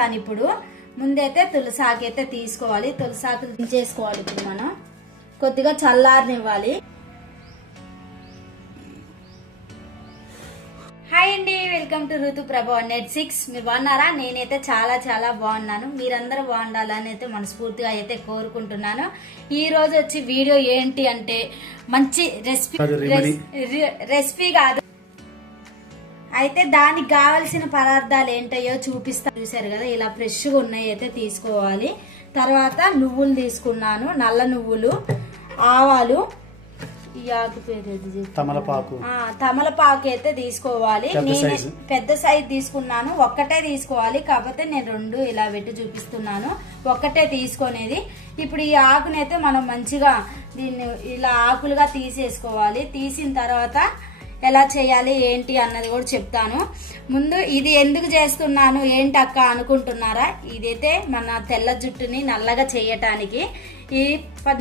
కానీ ఇప్పుడు ముందైతే తులసాకు అయితే తీసుకోవాలి. తులసాకు దించేసుకోవాలి. ఇప్పుడు మనం కొద్దిగా చల్లారనివ్వాలి. హాయ్ అండి, వెల్కమ్ టు ఋతు ప్రభా 186. మీరు బాగున్నారా? నేనైతే చాలా చాలా బాగున్నాను. మీరందరూ బాగుండాలని అయితే మనస్ఫూర్తిగా అయితే కోరుకుంటున్నాను. ఈ రోజు వచ్చి వీడియో ఏంటి అంటే మంచి రెసిపీ కాదు, అయితే దానికి కావలసిన పదార్థాలు ఏంటయ్యో చూపిస్తా. చూసారు కదా, ఇలా ఫ్రెష్గా ఉన్నాయి అయితే తీసుకోవాలి. తర్వాత నువ్వులు తీసుకున్నాను, నల్ల నువ్వులు, ఆవాలు, ఈ ఆకు పేరు తమలపాకు అయితే తీసుకోవాలి. నేను పెద్ద సైజ్ తీసుకున్నాను, ఒక్కటే తీసుకోవాలి. కాకపోతే నేను రెండు ఇలా పెట్టి చూపిస్తున్నాను, ఒక్కటే తీసుకునేది. ఇప్పుడు ఈ ఆకునైతే మనం మంచిగా దీన్ని ఇలా ఆకులుగా తీసేసుకోవాలి. తీసిన తర్వాత ఎలా చేయాలి ఏంటి అన్నది కూడా చెప్తాను. ముందు ఇది ఎందుకు చేస్తున్నాను ఏంటి అక్క అనుకుంటున్నారా? ఇదైతే మన తెల్ల జుట్టుని నల్లగా చేయటానికి.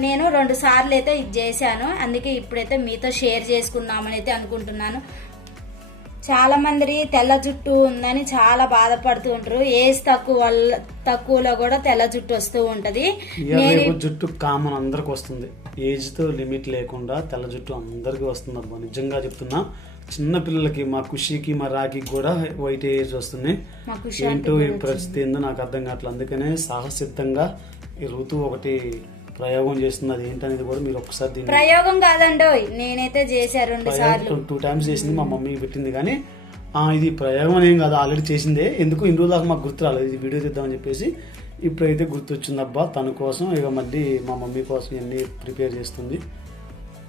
నేను 2 సార్లు అయితే ఇది చేశాను, అందుకే ఇప్పుడైతే మీతో షేర్ చేసుకున్నామని అయితే అనుకుంటున్నాను. చాలా మంది తెల్ల జుట్టు ఉందని చాలా బాధపడుతూ ఉంటారు. ఏజ్ తక్కువలో కూడా తెల్ల జుట్టు వస్తూ ఉంటది. జుట్టు కామన్ అందరికి వస్తుంది, ఏజ్ తో లిమిట్ లేకుండా తెల్ల జుట్టు అందరికి వస్తుంది అబ్బా. నిజంగా చెప్తున్నా, చిన్న పిల్లలకి, మా ఖుషికి మా రాఖీకి కూడా వైట్ ఏజ్ వస్తుంది. ఏంటో ఈ పరిస్థితి ఏందో నాకు అర్థం కావట్లేదు. అందుకనే సాహసిద్ధంగా ఈ ఋతు ఒకటి ప్రయోగం చేస్తుంది. అది ఏంటనేది కూడా మీరు ఒకసారి ప్రయోగం కాదండో, నేనైతే చేశాను 2 సార్లు 2 times చేసింది, మా మమ్మీ పెట్టింది. కానీ ఇది ప్రయోగం ఏం కాదు, ఆల్రెడీ చేసిందే. ఎందుకు ఇన్ని రోజులు దాకా మాకు గుర్తు రాలేదు, ఇది వీడియో తీద్దామని చెప్పేసి ఇప్పుడైతే గుర్తొచ్చింది అబ్బా. తన కోసం ఇక మళ్ళీ మా మమ్మీ కోసం ఇవన్నీ ప్రిపేర్ చేస్తుంది.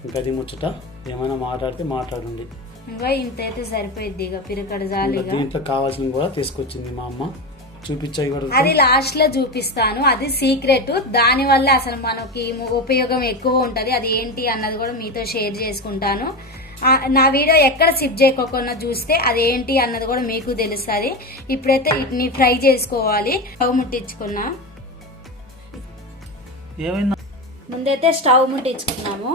ఇంకా అది ముచ్చట, ఏమైనా మాట్లాడితే మాట్లాడండి. ఇంకా ఇంత అయితే సరిపోయింది, ఇక పిరకడ జాలి. దీంట్లో కావాల్సినవి కూడా తీసుకొచ్చింది మా అమ్మ, చూపించాయి కూడా. అది లాస్ట్ లో చూపిస్తాను, అది సీక్రెట్. దాని వల్ల అసలు మనకి ఉపయోగం ఎక్కువ ఉంటది. అది ఏంటి అన్నది కూడా మీతో షేర్ చేసుకుంటాను. నా వీడియో ఎక్కడ స్కిప్ చేయకోకుండా చూస్తే అది ఏంటి అన్నది కూడా మీకు తెలుస్తుంది. ఇప్పుడైతే వీటిని ఫ్రై చేసుకోవాలి. స్టవ్ ముట్టించుకున్నా. ముందైతే స్టవ్ ముట్టించుకున్నాము.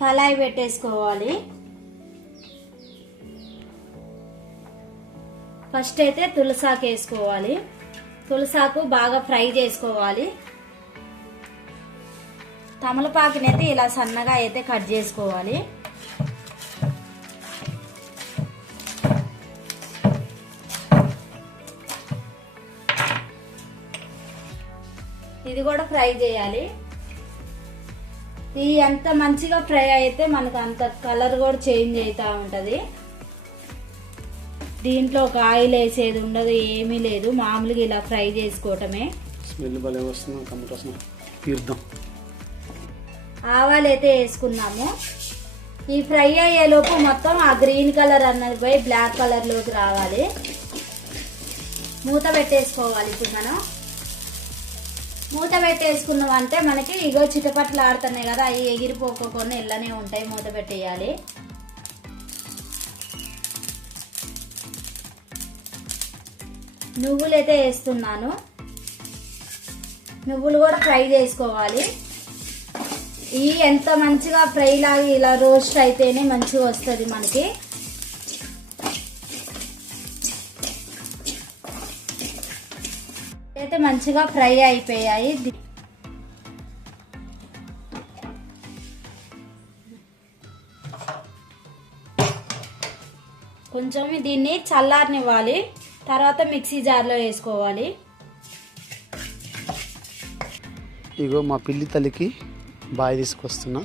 కళాయి పెట్టేసుకోవాలి. ఫస్ట్ అయితే తులసాకు వేసుకోవాలి. తులసాకు బాగా ఫ్రై చేసుకోవాలి. తమలపాకుని అయితే ఇలా సన్నగా అయితే కట్ చేసుకోవాలి. ఇది కూడా ఫ్రై చేయాలి. ఇది ఎంత మంచిగా ఫ్రై అయితే మనకు అంత కలర్ కూడా చేంజ్ అవుతా ఉంటది. దీంట్లో ఒక ఆయిల్ వేసేది ఉండదు, ఏమీ లేదు. మామూలుగా ఇలా ఫ్రై చేసుకోవటమే. స్మెల్ భలే వస్తుంది. ఆవాలు అయితే వేసుకున్నాము. ఈ ఫ్రై అయ్యేలోపు మొత్తం ఆ గ్రీన్ కలర్ అన్నది పోయి బ్లాక్ కలర్ లోకి రావాలి. మూత పెట్టేసుకోవాలి. ఇప్పుడు మనం మూత పెట్టేసుకున్నాం అంటే మనకి ఇగో చిటపట్లు ఆడుతున్నాయి కదా, అవి ఎగిరిపోకుండా ఇళ్ళనే ఉంటాయి. మూత పెట్టేయాలి. నువ్వులు అయితే వేస్తున్నాను. నువ్వులు కూడా ఫ్రై చేసుకోవాలి. ఈ ఎంత మంచిగా ఫ్రై లాగా ఇలా రోస్ట్ అయితేనే మంచిగా వస్తుంది మనకి. అయితే మంచిగా ఫ్రై అయిపోయాయి. కొంచెం దీన్ని చల్లారనివ్వాలి. తర్వాత మిక్సీ జార్లో వేసుకోవాలి. ఇగో మా పిల్లి తల్లికి బాయ్ తీసుకొస్తున్నా,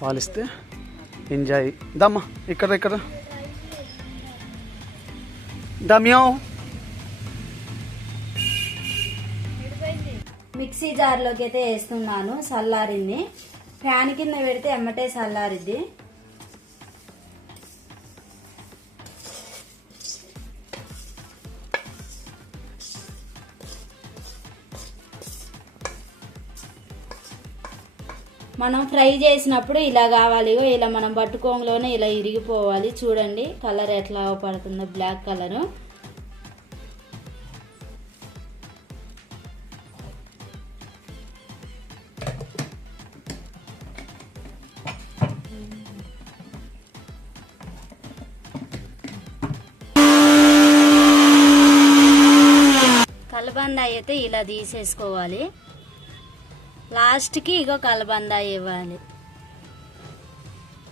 పాలిస్తే ఎంజాయ్. దమ్మా ఇక్కడ దమ్యావ్. మిక్సీ జార్లోకి అయితే వేస్తున్నాను. చల్లారింది. ఫ్యాన్ కింద పెడితే ఎమ్మటే చల్లారిద్ది. మనం ఫ్రై చేసినప్పుడు ఇలా కావాలి. ఇలా మనం పట్టుకోంలోనే ఇలా ఇరిగిపోవాలి. చూడండి కలర్ ఎట్లా పడుతుందో, బ్లాక్ కలరు. కలబంద అయితే ఇలా తీసేసుకోవాలి. లాస్ట్కి ఇగో కలబంద ఇవ్వాలి.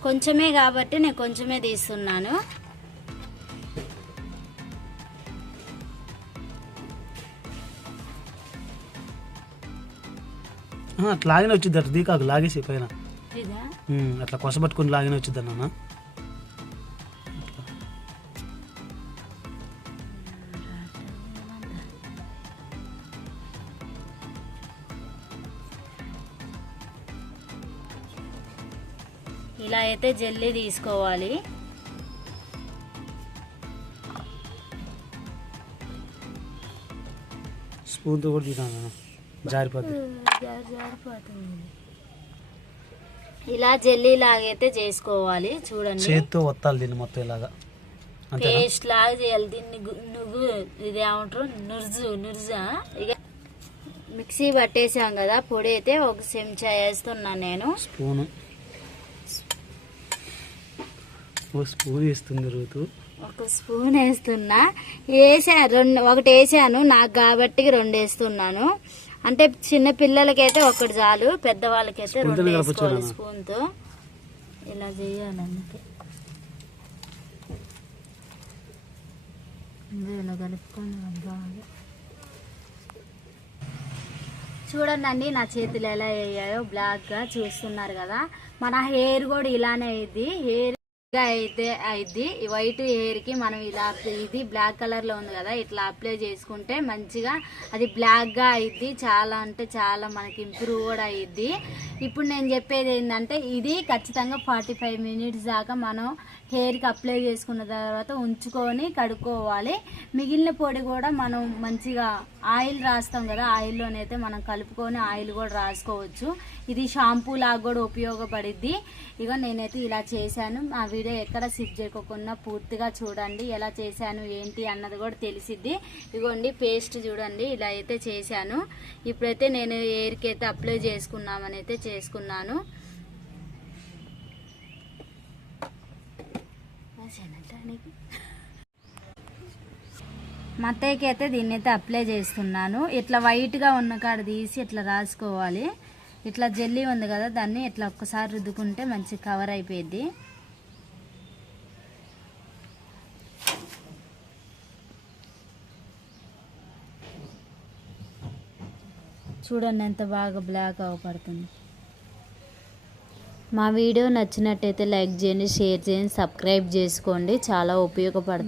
కొంచెమే కాబట్టి నేను కొంచెమే తీస్తున్నాను. అట్లా లాగిన వచ్చింది, అట్లా దీకాకు లాగేసి పైన ఇదా అట్లా కొసబట్టుకుని లాగిన వచ్చింది అన్న. ఇలా అయితే జల్లీ తీసుకోవాలి. స్పూన్తో కూడా తీసాను, జారిపోతుంది. ఇలా జల్లీ లాగైతే చేసుకోవాలి. చూడండి, చేత్తో ఒత్తాలి దీన్ని మొత్తం ఇలాగా, పేస్ట్ లాగా చేయాలి దీన్ని. నువ్వు ఇది ఏమంటారు, నుర్జా. ఇక మిక్సీ పట్టేసాం కదా, పొడి అయితే ఒక చెంచా వేస్తున్నాను నేను. స్పూన్ వేస్తుంది ఋతు. ఒక స్పూన్ వేస్తున్నా. ఒకటి వేసాను నాకు కాబట్టి 2 వేస్తున్నాను. అంటే చిన్న పిల్లలకైతే ఒకటి చాలు, పెద్దవాళ్ళకైతే 2 వేసుకోవాలి స్పూన్తో. ఇలా చేయాలి అందుకే. ఇలా కలుపుకొని బాగా చూడండి. నా చేతులు ఎలా అయ్యాయో బ్లాక్గా చూస్తున్నారు కదా. మన హెయిర్ కూడా ఇలానే అయ్యిద్ది. హెయిర్ అయితే అయింది. వైట్ హెయిర్ కి మనం ఇలా ఇది బ్లాక్ కలర్ లో ఉంది కదా, ఇట్లా అప్లై చేసుకుంటే మంచిగా అది బ్లాక్ గా అయింది. చాలా అంటే చాలా మనకి ఇంప్రూవ్ కూడా అయ్యిద్ది. ఇప్పుడు నేను చెప్పేది ఏంటంటే, ఇది ఖచ్చితంగా 45 మినిట్స్ దాకా మనం హెయిర్ కి అప్లై చేసుకున్న తర్వాత ఉంచుకొని కడుక్కోవాలి. మిగిలిన పొడి కూడా మనం మంచిగా ఆయిల్ రాస్తాం కదా, ఆయిల్లోనైతే మనం కలుపుకొని ఆయిల్ కూడా రాసుకోవచ్చు. ఇది షాంపూ లాగా కూడా ఉపయోగపడిద్ది. ఇక నేనైతే ఇలా చేశాను. ఆ వీడియో ఎక్కడ స్కిప్ చేయకుండా పూర్తిగా చూడండి. ఎలా చేశాను ఏంటి అన్నది కూడా తెలిసిద్ది. ఇగోండి పేస్ట్ చూడండి, ఇలా అయితే చేశాను. ఇప్పుడైతే నేను హెయిర్కి అయితే అప్లై చేసుకున్నామని అయితే చేసుకున్నాను. మా అత్తయ్యకి అయితే దీన్ని అయితే అప్లై చేస్తున్నాను. ఇట్లా వైట్గా ఉన్న కాడ తీసి ఇట్లా రాసుకోవాలి. ఇట్లా జెల్లీ ఉంది కదా, దాన్ని ఇట్లా ఒక్కసారి రుద్దుకుంటే మంచి కవర్ అయిపోయింది. చూడండి ఎంత బాగా బ్లాక్ అవపడుతుంది. మా వీడియో నచ్చినట్టయితే లైక్ చేయండి, షేర్ చేయండి, సబ్స్క్రైబ్ చేసుకోండి. చాలా ఉపయోగపడతాయి.